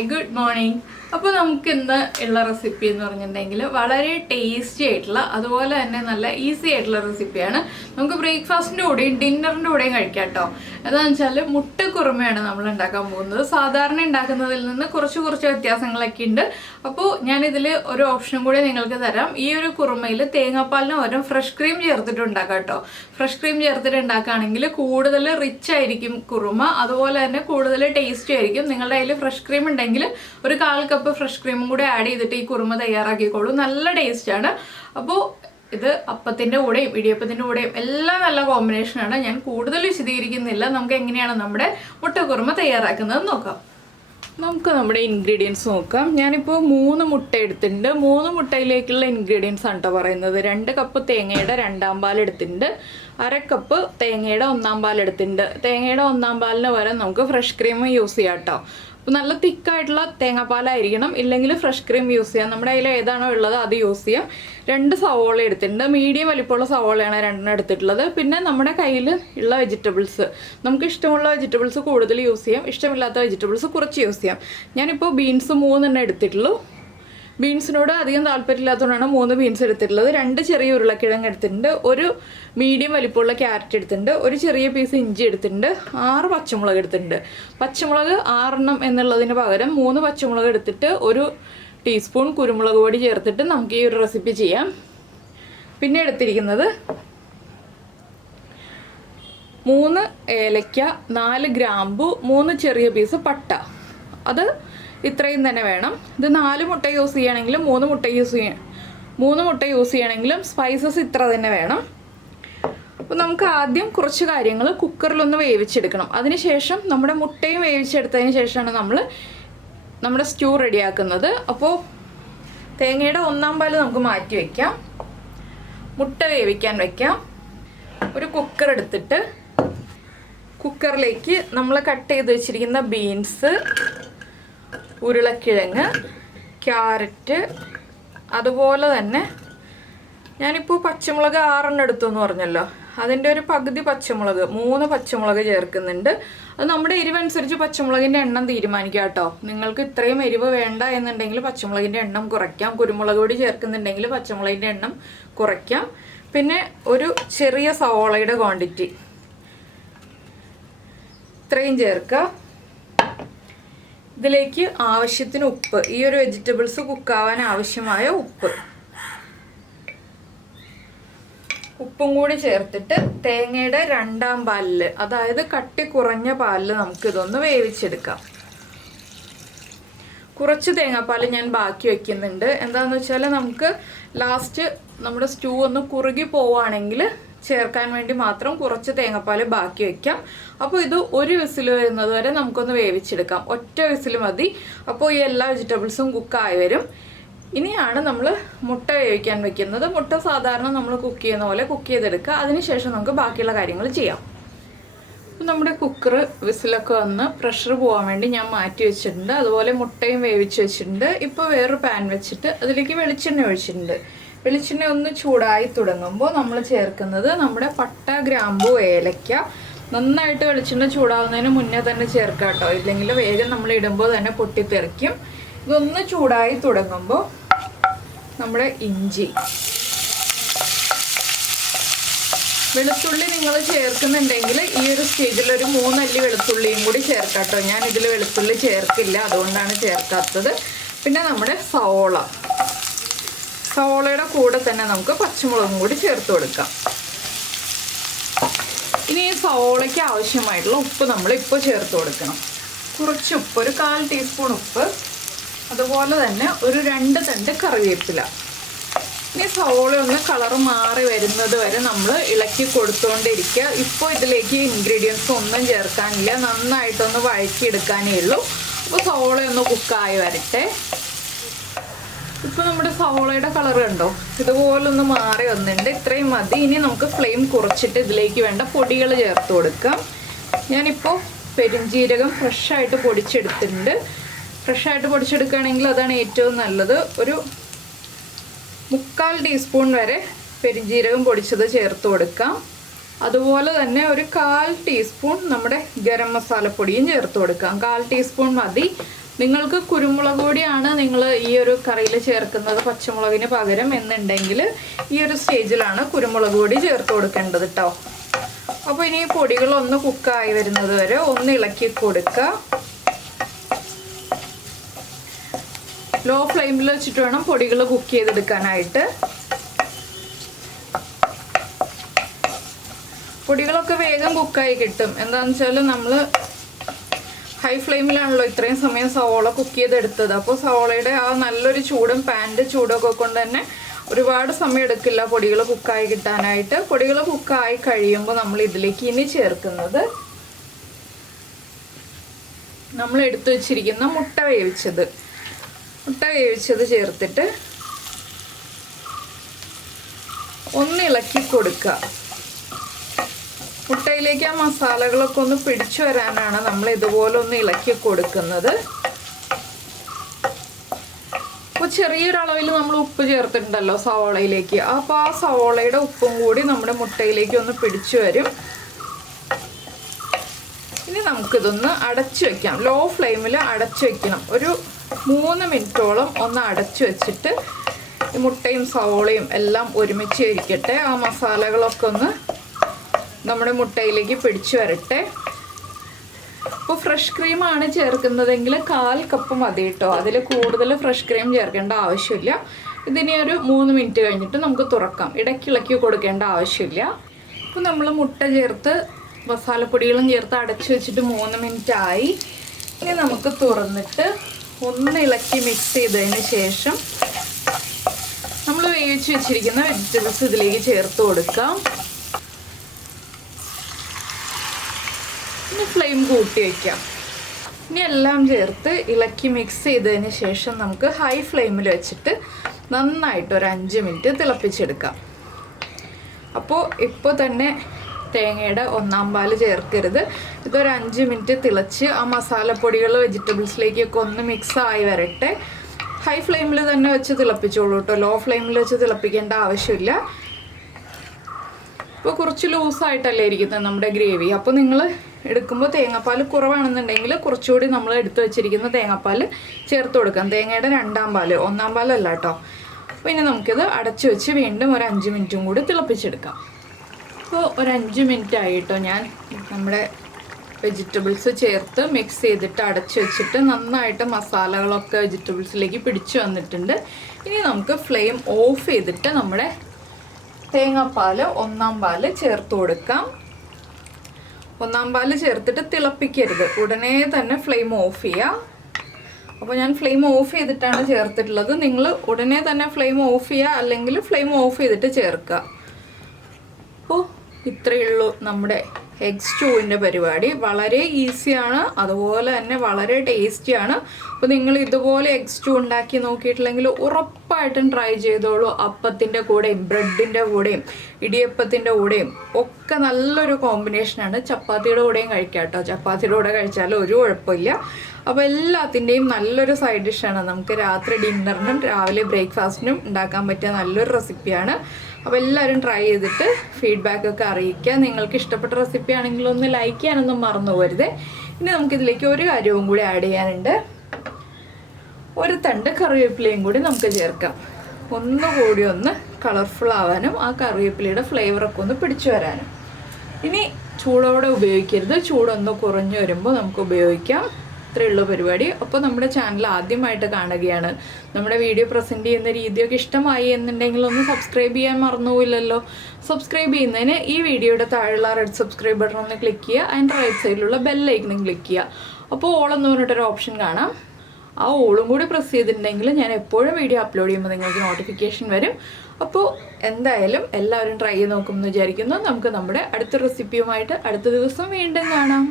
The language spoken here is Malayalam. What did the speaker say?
Hi good morning. അപ്പോൾ നമുക്ക് ഇന്ന് ഉള്ള റെസിപ്പി എന്ന് പറഞ്ഞിട്ടുണ്ടെങ്കിൽ വളരെ ടേസ്റ്റി ആയിട്ടുള്ള അതുപോലെ തന്നെ നല്ല ഈസി ആയിട്ടുള്ള റെസിപ്പിയാണ്. നമുക്ക് ബ്രേക്ക്ഫാസ്റ്റിൻ്റെ കൂടെയും ഡിന്നറിൻ്റെ കൂടെയും കഴിക്കാം കേട്ടോ. എന്താണെന്ന് വെച്ചാൽ മുട്ട കുറുമയാണ് നമ്മൾ ഉണ്ടാക്കാൻ പോകുന്നത്. സാധാരണ ഉണ്ടാക്കുന്നതിൽ നിന്ന് കുറച്ച് വ്യത്യാസങ്ങളൊക്കെ ഉണ്ട്. അപ്പോൾ ഞാനിതിൽ ഒരു ഓപ്ഷനും കൂടി നിങ്ങൾക്ക് തരാം. ഈ ഒരു കുറുമയിൽ തേങ്ങാപ്പാലിന് പകരം ഫ്രഷ് ക്രീം ചേർത്തിട്ട് ഉണ്ടാക്കാം കേട്ടോ. ഫ്രഷ് ക്രീം ചേർത്തിട്ട് ഉണ്ടാക്കുകയാണെങ്കിൽ കൂടുതൽ റിച്ച് ആയിരിക്കും കുറുമ, അതുപോലെ തന്നെ കൂടുതൽ ടേസ്റ്റി ആയിരിക്കും. നിങ്ങളുടെ കയ്യിൽ ഫ്രഷ് ക്രീം ഉണ്ടെങ്കിൽ ഒരു 1/4 കപ്പ് ഫ്രഷ് ക്രീമും കൂടി ആഡ് ചെയ്തിട്ട് ഈ കുറുമ തയ്യാറാക്കിക്കോളൂ. നല്ല ടേസ്റ്റാണ്. അപ്പോൾ ഇത് അപ്പത്തിൻ്റെ കൂടെയും ഇടിയപ്പത്തിൻ്റെ കൂടെയും എല്ലാം നല്ല കോമ്പിനേഷനാണ്. ഞാൻ കൂടുതൽ വിശദീകരിക്കുന്നില്ല. നമുക്ക് എങ്ങനെയാണ് നമ്മുടെ മുട്ട കുറുമ തയ്യാറാക്കുന്നത് നോക്കാം. നമുക്ക് നമ്മുടെ ഇൻഗ്രീഡിയൻസ് നോക്കാം. ഞാനിപ്പോൾ 3 മുട്ട എടുത്തിട്ടുണ്ട്. 3 മുട്ടയിലേക്കുള്ള ഇൻഗ്രീഡിയൻസ് ആണ് കേട്ടോ പറയുന്നത്. 2 കപ്പ് തേങ്ങയുടെ 2ാം പാൽ എടുത്തിട്ടുണ്ട്. 1/2 കപ്പ് തേങ്ങയുടെ 1ാം പാൽ എടുത്തിട്ടുണ്ട്. തേങ്ങയുടെ 1ാം പാലിന് പകരം നമുക്ക് ഫ്രഷ് ക്രീം യൂസ് ചെയ്യാം കേട്ടോ. അപ്പോൾ നല്ല തിക്കായിട്ടുള്ള തേങ്ങാപ്പാലായിരിക്കണം, ഇല്ലെങ്കിൽ ഫ്രഷ് ക്രീം യൂസ് ചെയ്യാം. നമ്മുടെ കയ്യിൽ ഏതാണോ ഉള്ളത് അത് യൂസ് ചെയ്യാം. 2 സവോള എടുത്തിട്ടുണ്ട്. മീഡിയം വലിപ്പമുള്ള സവോളയാണ് 2 എടുത്തിട്ടുള്ളത്. പിന്നെ നമ്മുടെ കയ്യിൽ ഉള്ള വെജിറ്റബിൾസ്, നമുക്ക് ഇഷ്ടമുള്ള വെജിറ്റബിൾസ് കൂടുതൽ യൂസ് ചെയ്യാം, ഇഷ്ടമില്ലാത്ത വെജിറ്റബിൾസ് കുറച്ച് യൂസ് ചെയ്യാം. ഞാനിപ്പോൾ ബീൻസ് 3 എടുത്തിട്ടുള്ളൂ. ബീൻസിനോട് അധികം താല്പര്യമില്ലാത്തതുകൊണ്ടാണ് 3 ബീൻസ് എടുത്തിട്ടുള്ളത്. 2 ചെറിയ ഉരുളക്കിഴങ്ങ് എടുത്തിട്ടുണ്ട്. 1 മീഡിയം വലിപ്പമുള്ള ക്യാരറ്റ് എടുത്തിട്ടുണ്ട്. 1 ചെറിയ പീസ് ഇഞ്ചി എടുത്തിട്ടുണ്ട്. 6 പച്ചമുളക് എടുത്തിട്ടുണ്ട്. പച്ചമുളക് 6 എന്നുള്ളതിന് പകരം 3 പച്ചമുളക് എടുത്തിട്ട് 1 ടീസ്പൂൺ കുരുമുളക് പൊടി ചേർത്തിട്ട് നമുക്ക് ഈ ഒരു റെസിപ്പി ചെയ്യാം. പിന്നെ എടുത്തിരിക്കുന്നത് 3 ഏലക്ക, 4 ഗ്രാമ്പു, 3 ചെറിയ പീസ് പട്ട. അത് ഇത്രയും തന്നെ വേണം. ഇത് 4 മുട്ട യൂസ് ചെയ്യണമെങ്കിലും 3 മുട്ട യൂസ് ചെയ്യണമെങ്കിലും സ്പൈസസ് ഇത്ര തന്നെ വേണം. അപ്പോൾ നമുക്ക് ആദ്യം കുറച്ച് കാര്യങ്ങൾ കുക്കറിലൊന്ന് വേവിച്ചെടുക്കണം. അതിനുശേഷം നമ്മുടെ മുട്ടയും വേവിച്ചെടുത്തതിന് ശേഷമാണ് നമ്മൾ നമ്മുടെ സ്റ്റ്യൂ റെഡിയാക്കുന്നത്. അപ്പോൾ തേങ്ങയുടെ 1ാം പാൽ നമുക്ക് മാറ്റി വയ്ക്കാം. മുട്ട വേവിക്കാൻ വയ്ക്കാം. ഒരു കുക്കർ എടുത്തിട്ട് കുക്കറിലേക്ക് നമ്മൾ കട്ട് ചെയ്ത് വെച്ചിരിക്കുന്ന ബീൻസ്, ഉരുളക്കിഴങ്ങ്, ക്യാരറ്റ്, അതുപോലെ തന്നെ ഞാനിപ്പോൾ പച്ചമുളക് 6 എടുത്തു എന്ന് പറഞ്ഞല്ലോ, അതിൻ്റെ ഒരു പകുതി പച്ചമുളക്, 3 പച്ചമുളക് ചേർക്കുന്നുണ്ട്. അത് നമ്മുടെ എരിവനുസരിച്ച് പച്ചമുളകിൻ്റെ എണ്ണം തീരുമാനിക്കാം കേട്ടോ. നിങ്ങൾക്ക് ഇത്രയും എരിവ് വേണ്ട എന്നുണ്ടെങ്കിൽ പച്ചമുളകിൻ്റെ എണ്ണം കുറയ്ക്കാം. കുരുമുളക് പൊടി ചേർക്കുന്നുണ്ടെങ്കിൽ പച്ചമുളകിൻ്റെ എണ്ണം കുറയ്ക്കാം. പിന്നെ ഒരു ചെറിയ സവോളയുടെ ക്വാണ്ടിറ്റി ഇത്രയും ചേർക്കുക. ഇതിലേക്ക് ആവശ്യത്തിന് ഉപ്പ്, ഈ ഒരു വെജിറ്റബിൾസ് കുക്കാവാൻ ആവശ്യമായ ഉപ്പും കൂടി ചേർത്തിട്ട് തേങ്ങയുടെ 2ാം പാലിൽ, അതായത് കട്ടി കുറഞ്ഞ പാലിൽ നമുക്ക് ഇതൊന്ന് വേവിച്ചെടുക്കാം. കുറച്ച് തേങ്ങാപ്പാൽ ഞാൻ ബാക്കി വയ്ക്കുന്നുണ്ട്. എന്താണെന്ന് വെച്ചാൽ നമുക്ക് ലാസ്റ്റ് നമ്മുടെ സ്റ്റൂ ഒന്ന് കുറുകി പോവുകയാണെങ്കിൽ ചേർക്കാൻ വേണ്ടി മാത്രം കുറച്ച് തേങ്ങാപ്പാൽ ബാക്കി വയ്ക്കാം. അപ്പോൾ ഇത് 1 വിസിൽ വരുന്നത് വരെ നമുക്കൊന്ന് വേവിച്ചെടുക്കാം. ഒറ്റ വിസിൽ മതി. അപ്പോൾ ഈ എല്ലാ വെജിറ്റബിൾസും കുക്കായി വരും. ഇനിയാണ് നമ്മൾ മുട്ട വേവിക്കാൻ വെക്കുന്നത്. മുട്ട സാധാരണ നമ്മൾ കുക്ക് ചെയ്യുന്ന പോലെ കുക്ക് ചെയ്തെടുക്കുക. അതിനുശേഷം നമുക്ക് ബാക്കിയുള്ള കാര്യങ്ങൾ ചെയ്യാം. അപ്പോൾ നമ്മുടെ കുക്കർ വിസിലൊക്കെ വന്ന് പ്രഷർ പോകാൻ വേണ്ടി ഞാൻ മാറ്റി വെച്ചിട്ടുണ്ട്. അതുപോലെ മുട്ടയും വേവിച്ച് വെച്ചിട്ടുണ്ട്. ഇപ്പോൾ വേറൊരു പാൻ വെച്ചിട്ട് അതിലേക്ക് വെളിച്ചെണ്ണ ഒഴിച്ചിട്ടുണ്ട്. വെളിച്ചെണ്ണ ഒന്ന് ചൂടായി തുടങ്ങുമ്പോൾ നമ്മൾ ചേർക്കുന്നത് നമ്മുടെ പട്ട, ഗ്രാമ്പു, ഏലക്ക. നന്നായിട്ട് വെളിച്ചെണ്ണ ചൂടാവുന്നതിന് മുന്നേ തന്നെ ചേർക്കാം കേട്ടോ, ഇല്ലെങ്കിൽ വേഗം നമ്മൾ ഇടുമ്പോൾ തന്നെ പൊട്ടിത്തെറിക്കും. ഇതൊന്ന് ചൂടായി തുടങ്ങുമ്പോൾ നമ്മുടെ ഇഞ്ചി, വെളുത്തുള്ളി നിങ്ങൾ ചേർക്കുന്നുണ്ടെങ്കിൽ ഈ ഒരു സ്റ്റേജിൽ ഒരു 3 അല്ലി വെളുത്തുള്ളിയും കൂടി ചേർക്കാം കേട്ടോ. ഞാൻ ഇതിൽ വെളുത്തുള്ളി ചേർക്കില്ല, അതുകൊണ്ടാണ് ചേർക്കാത്തത്. പിന്നെ നമ്മുടെ സവോളയുടെ കൂടെ തന്നെ നമുക്ക് പച്ചമുളകും കൂടി ചേർത്ത് കൊടുക്കാം. ഇനി ഈ സവോളയ്ക്ക് ആവശ്യമായിട്ടുള്ള ഉപ്പ് നമ്മൾ ഇപ്പോൾ ചേർത്ത് കൊടുക്കണം. കുറച്ച് ഉപ്പ്, ഒരു 1/4 ടീസ്പൂൺ ഉപ്പ്, അതുപോലെ തന്നെ ഒരു 2 തണ്ട് കറിവേപ്പില. ഇനി സവോള ഒന്ന് കളർ മാറി വരുന്നത് വരെ നമ്മൾ ഇളക്കി കൊടുത്തുകൊണ്ടിരിക്കുക. ഇപ്പോൾ ഇതിലേക്ക് ഇൻഗ്രീഡിയൻസ് ഒന്നും ചേർക്കാനില്ല, നന്നായിട്ടൊന്ന് വഴറ്റിയെടുക്കാനേ ഉള്ളൂ. അപ്പോൾ സവോള ഒന്ന് കുക്കായി വരട്ടെ. ഇപ്പോൾ നമ്മുടെ സവോളയുടെ കളർ കണ്ടോ, ഇതുപോലൊന്ന് മാറി വന്നിട്ടുണ്ട്. ഇത്രയും മതി. ഇനി നമുക്ക് ഫ്ലെയിം കുറച്ചിട്ട് ഇതിലേക്ക് വേണ്ട പൊടികൾ ചേർത്ത് കൊടുക്കാം. ഞാനിപ്പോൾ പെരുംജീരകം ഫ്രഷായിട്ട് പൊടിച്ചെടുത്തിട്ടുണ്ട്. ഫ്രഷായിട്ട് പൊടിച്ചെടുക്കുകയാണെങ്കിൽ അതാണ് ഏറ്റവും നല്ലത്. ഒരു 3/4 ടീസ്പൂൺ വരെ പെരുംജീരകം പൊടിച്ചത് ചേർത്ത് കൊടുക്കാം. അതുപോലെ തന്നെ ഒരു 1/4 ടീസ്പൂൺ നമ്മുടെ ഗരം മസാലപ്പൊടിയും ചേർത്ത് കൊടുക്കാം. 1/4 ടീസ്പൂൺ മതി. നിങ്ങൾക്ക് കുരുമുളക് പൊടിയാണ് നിങ്ങൾ ഈ ഒരു കറിയിൽ ചേർക്കുന്നത് പച്ചമുളകിന് പകരം എന്നുണ്ടെങ്കിൽ ഈ ഒരു സ്റ്റേജിലാണ് കുരുമുളക് പൊടി ചേർത്ത് കൊടുക്കേണ്ടത് കേട്ടോ. അപ്പോൾ ഇനി പൊടികളൊന്ന് കുക്കായി വരുന്നത് വരെ ഒന്ന് ഇളക്കി കൊടുക്കുക. ലോ ഫ്ലെയിമിൽ വെച്ചിട്ട് വേണം പൊടികൾ കുക്ക് ചെയ്തെടുക്കാനായിട്ട്. പൊടികളൊക്കെ വേഗം കുക്കായി കിട്ടും. എന്താണെന്ന് വെച്ചാൽ നമ്മൾ ഹൈ ഫ്ലെയിമിലാണല്ലോ ഇത്രയും സമയം സവോള കുക്ക് ചെയ്തെടുത്തത്. അപ്പോൾ സവോളയുടെ ആ നല്ലൊരു ചൂടും പാൻ്റെ ചൂടൊക്കെ കൊണ്ട് തന്നെ ഒരുപാട് സമയം എടുക്കില്ല പൊടികൾ കുക്കായി കിട്ടാനായിട്ട്. പൊടികൾ കുക്കായി കഴിയുമ്പോൾ നമ്മൾ ഇതിലേക്ക് ഇനി ചേർക്കുന്നത് നമ്മൾ എടുത്തു വെച്ചിരിക്കുന്ന മുട്ട വേവിച്ചത് ചേർത്തിട്ട് ഒന്ന് ഇളക്കി കൊടുക്കുക. മുട്ടയിലേക്ക് ആ മസാലകളൊക്കെ ഒന്ന് പിടിച്ചു വരാനാണ് നമ്മൾ ഇതുപോലെ ഒന്ന് ഇളക്കി കൊടുക്കുന്നത്. അപ്പോൾ ചെറിയൊരളവിൽ നമ്മൾ ഉപ്പ് ചേർത്തിട്ടുണ്ടല്ലോ സവോളയിലേക്ക്. അപ്പോൾ ആ സവോളയുടെ ഉപ്പും കൂടി നമ്മുടെ മുട്ടയിലേക്ക് ഒന്ന് പിടിച്ചു വരും. ഇനി നമുക്കിതൊന്ന് അടച്ചു വെക്കാം. ലോ ഫ്ലെയിമിൽ അടച്ചു വെക്കണം. ഒരു 3 മിനിറ്റോളം ഒന്ന് അടച്ചു വെച്ചിട്ട് ഈ മുട്ടയും സവോളയും എല്ലാം ഒരുമിച്ച് ഇരിക്കട്ടെ. ആ മസാലകളൊക്കെ ഒന്ന് നമ്മുടെ മുട്ടയിലേക്ക് പിടിച്ചു വരട്ടെ. അപ്പോൾ ഫ്രഷ് ക്രീമാണ് ചേർക്കുന്നതെങ്കിൽ 1/4 കപ്പ് മതി കേട്ടോ. അതിൽ കൂടുതൽ ഫ്രഷ് ക്രീം ചേർക്കേണ്ട ആവശ്യമില്ല. ഇതിനെ ഒരു 3 മിനിറ്റ് കഴിഞ്ഞിട്ട് നമുക്ക് തുറക്കാം. ഇടയ്ക്കിളക്കി കൊടുക്കേണ്ട ആവശ്യമില്ല. അപ്പോൾ നമ്മൾ മുട്ട ചേർത്ത് മസാലപ്പൊടികളും ചേർത്ത് അടച്ചു വെച്ചിട്ട് 3 മിനിറ്റ് ആയി. ഇനി നമുക്ക് തുറന്നിട്ട് ഒന്ന് ഇളക്കി മിക്സ് ചെയ്തതിന് ശേഷം നമ്മൾ വേവിച്ച് വെച്ചിരിക്കുന്ന വെജിറ്റബിൾസ് ഇതിലേക്ക് ചേർത്ത് കൊടുക്കാം. ഇനി ഫ്ലെയിം കൂട്ടി വയ്ക്കാം. ഇനി എല്ലാം ചേർത്ത് ഇളക്കി മിക്സ് ചെയ്തതിന് ശേഷം നമുക്ക് ഹൈ ഫ്ലെയിമിൽ വെച്ചിട്ട് നന്നായിട്ട് ഒരു 5 മിനിറ്റ് തിളപ്പിച്ചെടുക്കാം. അപ്പോൾ ഇപ്പോൾ തന്നെ തേങ്ങയുടെ 1/4 പാല് ചേർക്കരുത്. ഇതൊരു 5 മിനിറ്റ് തിളച്ച് ആ മസാലപ്പൊടികൾ വെജിറ്റബിൾസിലേക്കൊക്കെ ഒന്ന് മിക്സ് ആയി വരട്ടെ. ഹൈ ഫ്ലെയിമിൽ തന്നെ വെച്ച് തിളപ്പിച്ചോളൂ കേട്ടോ. ലോ ഫ്ലെയിമിൽ വെച്ച് തിളപ്പിക്കേണ്ട ആവശ്യമില്ല. ഇപ്പോൾ കുറച്ച് ലൂസായിട്ടല്ലേ ഇരിക്കുന്നത് നമ്മുടെ ഗ്രേവി. അപ്പോൾ നിങ്ങൾ എടുക്കുമ്പോൾ തേങ്ങാപ്പാൽ കുറവാണെന്നുണ്ടെങ്കിൽ കുറച്ചുകൂടി നമ്മൾ എടുത്ത് വെച്ചിരിക്കുന്ന തേങ്ങാപ്പാൽ ചേർത്ത് കൊടുക്കാം. തേങ്ങയുടെ 2/2 പാല്, 1/4 പാലല്ല കേട്ടോ. അപ്പോൾ ഇനി നമുക്കിത് അടച്ചു വെച്ച് വീണ്ടും ഒരു 5 മിനിറ്റും കൂടി തിളപ്പിച്ചെടുക്കാം. അപ്പോൾ ഒരു 5 മിനിറ്റ് ആയിട്ടോ. ഞാൻ നമ്മുടെ വെജിറ്റബിൾസ് ചേർത്ത് മിക്സ് ചെയ്തിട്ട് അടച്ചു വെച്ചിട്ട് നന്നായിട്ട് മസാലകളൊക്കെ വെജിറ്റബിൾസിലേക്ക് പിടിച്ചു വന്നിട്ടുണ്ട്. ഇനി നമുക്ക് ഫ്ലെയിം ഓഫ് ചെയ്തിട്ട് നമ്മുടെ തേങ്ങാപ്പാൽ 1/4 പാല് ചേർത്ത് കൊടുക്കാം. 1/4 പാല് ചേർത്തിട്ട് തിളപ്പിക്കരുത്. ഉടനെ തന്നെ ഫ്ലെയിം ഓഫ് ചെയ്യുക. അപ്പോൾ ഞാൻ ഫ്ലെയിം ഓഫ് ചെയ്തിട്ടാണ് ചേർത്തിട്ടുള്ളത്. നിങ്ങൾ ഉടനെ തന്നെ ഫ്ലെയിം ഓഫ് ചെയ്യുക, അല്ലെങ്കിൽ ഫ്ലെയിം ഓഫ് ചെയ്തിട്ട് ചേർക്കുക. അപ്പോൾ ഇത്രയേ ഉള്ളൂ നമ്മുടെ എഗ് സ്റ്റൂവിൻ്റെ പരിപാടി. വളരെ ഈസിയാണ്, അതുപോലെ തന്നെ വളരെ ടേസ്റ്റിയാണ്. അപ്പോൾ നിങ്ങൾ ഇതുപോലെ എഗ് സ്റ്റൂ ഉണ്ടാക്കി നോക്കിയിട്ടില്ലെങ്കിൽ ഉറപ്പായിട്ടും ട്രൈ ചെയ്തോളൂ. അപ്പത്തിൻ്റെ കൂടെയും ബ്രെഡിൻ്റെ കൂടെയും ഇടിയപ്പത്തിൻ്റെ കൂടെയും ഒക്കെ നല്ലൊരു കോമ്പിനേഷനാണ്. ചപ്പാത്തിയുടെ കൂടെയും കഴിക്കാം കേട്ടോ. ചപ്പാത്തിയുടെ കൂടെ കഴിച്ചാലും ഒരു കുഴപ്പമില്ല. അപ്പോൾ എല്ലാത്തിൻ്റെയും നല്ലൊരു സൈഡ് ഡിഷാണ്. നമുക്ക് രാത്രി ഡിന്നറിനും രാവിലെ ബ്രേക്ക്ഫാസ്റ്റിനും ഉണ്ടാക്കാൻ പറ്റിയ നല്ലൊരു റെസിപ്പിയാണ്. അപ്പോൾ എല്ലാവരും ട്രൈ ചെയ്തിട്ട് ഫീഡ്ബാക്കൊക്കെ അറിയിക്കുക. നിങ്ങൾക്ക് ഇഷ്ടപ്പെട്ട റെസിപ്പി ആണെങ്കിൽ ഒന്ന് ലൈക്ക് ചെയ്യാനൊന്നും മറന്നു പോകരുത്. ഇനി നമുക്കിതിലേക്ക് ഒരു കാര്യവും കൂടി ആഡ് ചെയ്യാനുണ്ട്. ഒരു തണ്ട് കറിവേപ്പിലയും കൂടി നമുക്ക് ചേർക്കാം. ഒന്നുകൂടി ഒന്ന് കളർഫുൾ ആവാനും ആ കറിവേപ്പിലയുടെ ഫ്ലേവറൊക്കെ ഒന്ന് പിടിച്ചു വരാനും. ഇനി ചൂടോടെ ഉപയോഗിക്കരുത്. ചൂടൊന്ന് കുറഞ്ഞു വരുമ്പോൾ നമുക്ക് ഉപയോഗിക്കാം. ഇത്രയുള്ള പരിപാടി. അപ്പോൾ നമ്മുടെ ചാനൽ ആദ്യമായിട്ട് കാണുകയാണ്, നമ്മുടെ വീഡിയോ പ്രസൻറ്റ് ചെയ്യുന്ന രീതിയൊക്കെ ഇഷ്ടമായി എന്നുണ്ടെങ്കിൽ ഒന്ന് സബ്സ്ക്രൈബ് ചെയ്യാൻ മറന്നുപോയില്ലല്ലോ. സബ്സ്ക്രൈബ് ചെയ്യുന്നതിന് ഈ വീഡിയോയുടെ താഴെയുള്ള റെഡ് സബ്സ്ക്രൈബ് ബട്ടൺ ഒന്ന് ക്ലിക്ക് ചെയ്യുക. അതിൻ്റെ റൈറ്റ് സൈഡിലുള്ള ബെല്ലൈക്കണും ക്ലിക്ക് ചെയ്യുക. അപ്പോൾ ഓളെന്ന് പറഞ്ഞിട്ടൊരു ഓപ്ഷൻ കാണാം. ആ ഓളും കൂടി പ്രസ് ചെയ്തിട്ടുണ്ടെങ്കിൽ ഞാൻ എപ്പോഴും വീഡിയോ അപ്ലോഡ് ചെയ്യുമ്പോൾ നിങ്ങൾക്ക് നോട്ടിഫിക്കേഷൻ വരും. അപ്പോൾ എന്തായാലും എല്ലാവരും ട്രൈ ചെയ്ത് നോക്കുമെന്ന് വിചാരിക്കുന്നു. നമുക്ക് നമ്മുടെ അടുത്ത റെസിപ്പിയുമായിട്ട് അടുത്ത ദിവസം വീണ്ടും കാണാം.